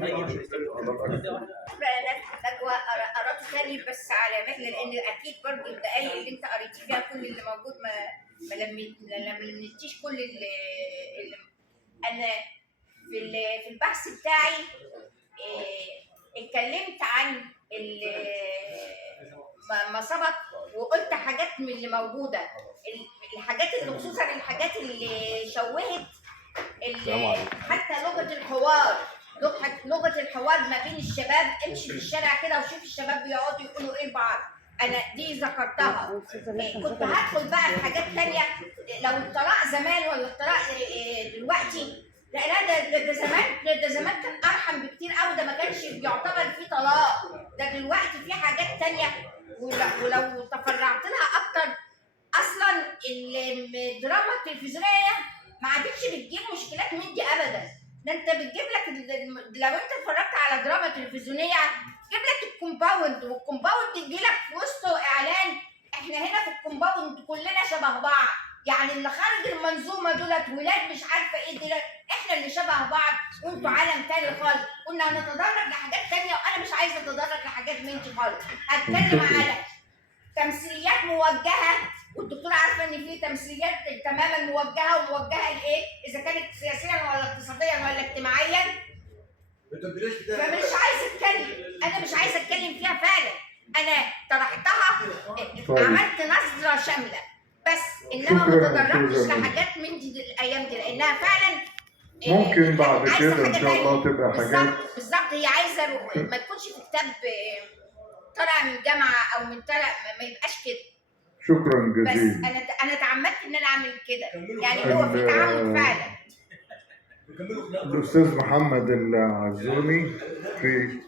نجوى قرأت تاني بس على مهل، لان اكيد برضه الدقايق اللي انت قريتي فيها كل اللي موجود ما لميتيش كل اللي انا في البحث بتاعي. اتكلمت عن ما سبق، وقلت حاجات من اللي موجوده، الحاجات اللي خصوصا الحاجات اللي شوهت حتى لغه الحوار. لغه الحوار ما بين الشباب، امشي في الشارع كده وشوف الشباب بيقعدوا يقولوا ايه لبعض. انا دي ذكرتها. كنت هدخل بقى في حاجات تانية، لو الطلاق زمان ولا الطلاق دلوقتي. لا ده زمان كان ارحم بكتير قوي، ده ما كانش بيعتبر فيه طلاق. ده دلوقتي في حاجات تانية، ولو تفرعت لها اكتر، اصلا الدراما التلفزيونيه ما عادتش بتجيب مشكلات من دي ابدا. ده انت بتجيب لك، لو انت اتفرجت على دراما تلفزيونيه تجيب لك الكومباوند، والكومباوند يجي لك في وسطه اعلان: احنا هنا في الكومباوند كلنا شبه بعض. يعني اللي خارج المنظومه دولت ولاد مش عارفه ايه دولت، احنا اللي شبه بعض وانتوا عالم تاني خالص. كنا هنتدرج لحاجات تانيه، وانا مش عايزه اتدرج لحاجات من دي خالص. هتكلم على تمثيليات موجهه، والدكتوره عارفه ان في تمثيليات تماما موجهه، وموجهه لايه؟ اذا كانت سياسيا ولا اقتصاديا ولا اجتماعيا. فمش عايزه اتكلم، انا مش عايزه اتكلم فيها فعلا. انا طرحتها، عملت نظره شامله، بس انما ما تدرجتش لحاجات من دي الايام دي، لانها فعلا ممكن بعد كده ان شاء الله تبقى حاجات بالظبط. هي عايزه ما تكونش في كتاب طالع من جامعه او من طالع، ما يبقاش كده. شكرا بس جزيلا. انا تعمدت ان انا اعمل كده، يعني هو في تعمد فعلا. الاستاذ محمد العزوني في